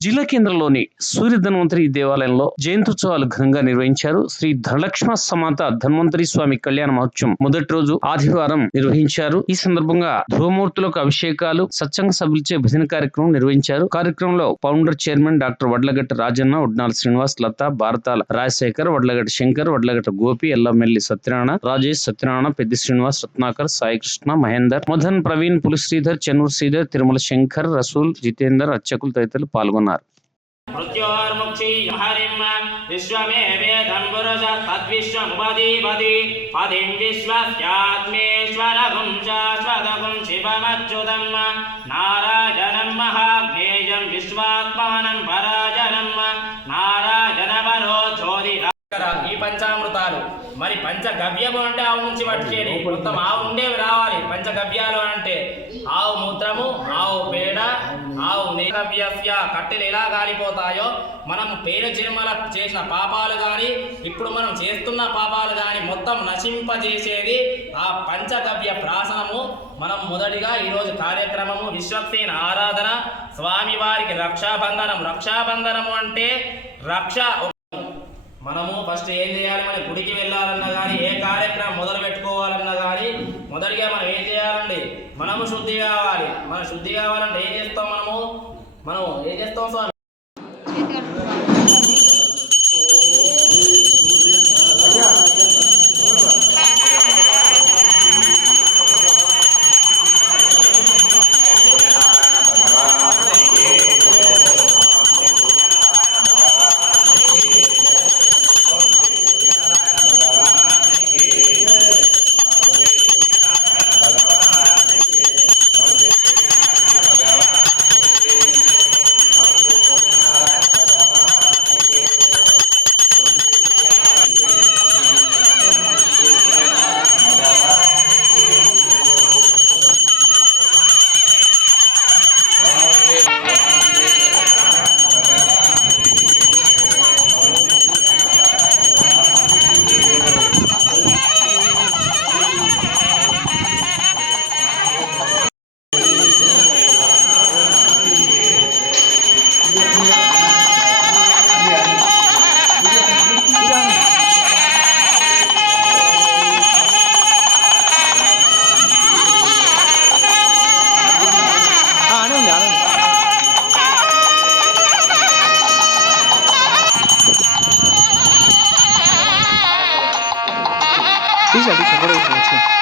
జిల్లా కేంద్రంలోని సూర్య ధన్వంతరి దేవాలయంలో జయంత్యుత్సవాలు ఘనంగా నిర్వహించారు శ్రీ ధనలక్ష్మ సమాత ధన్వంతరి స్వామి కళ్యాణ మహోత్సవం. మొదటి రోజు ఆదివారం నిర్వహించారు. ఈ సందర్భంగా ధ్రువమూర్తులకు అభిషేకాలు సత్సంగ సభ్యులచే భజన కార్యక్రమం నిర్వహించారు. కార్యక్రమంలో founder chairman doctor Vadlagatta Rajanna Udnala Srinivas Latha Bharathala Rajasekhar Vadlagatta Shankar Vadlagatta Gopi Ellamelli Satyanarayana Rajesh Satyanarayana Peddi Srinivas Ratnakar Sai Krishna Mahender Madan Praveen Pulisridhar Chennuru Sridhar Tirumala Shankar Rasool Jitender అర్చకులు తదితరులు పాల్గొన్నారు. మృత్యోర్ముక్షీ హరిం విశ్వమేవేదం పురుష తద్విశ్వముపదీపది పదిం విశ్వస్యాత్మేశ్వరగుం శాశ్వతగుం శివమచ్యుతం నారాయణం మహాజ్ఞేయం విశ్వాత్మానం పరాజనం నారాయణ పరో జ్యోతి ఈ పంచామృతాలు మరి పంచగవ్యము అంటే ఆవు నుంచి పట్టుకేది మొత్తం ఆవు ఉండేవి రావాలి. పంచగవ్యాలు అంటే ఆవు మూత్రము ఆవు పేడ కట్టెలు ఎలా కాలిపోతాయో మనం పేద జన్మల చేసిన పాపాలు కానీ ఇప్పుడు మనం చేస్తున్న పాపాలు కానీ మొత్తం నశింపజేసేది ఆ పంచగవ్య ప్రాసనము. మనం మొదటిగా ఈరోజు కార్యక్రమము విశ్వక్సేన ఆరాధన స్వామివారికి రక్షాబంధనం. రక్షాబంధనము అంటే రక్ష మనము ఫస్ట్ ఏం చేయాలి? మన గుడికి వెళ్ళాలన్నా కానీ ఏ కార్యక్రమం మొదలు పెట్టుకోవాలన్నా కానీ మొదటిగా మనం ఏం చేయాలండి? మనము శుద్ధి కావాలి. మన శుద్ధి కావాలంటే ఏం చేస్తాం మనము? మనం ఏం చేస్తాం స్వామి? 理想就成功了，我怎么？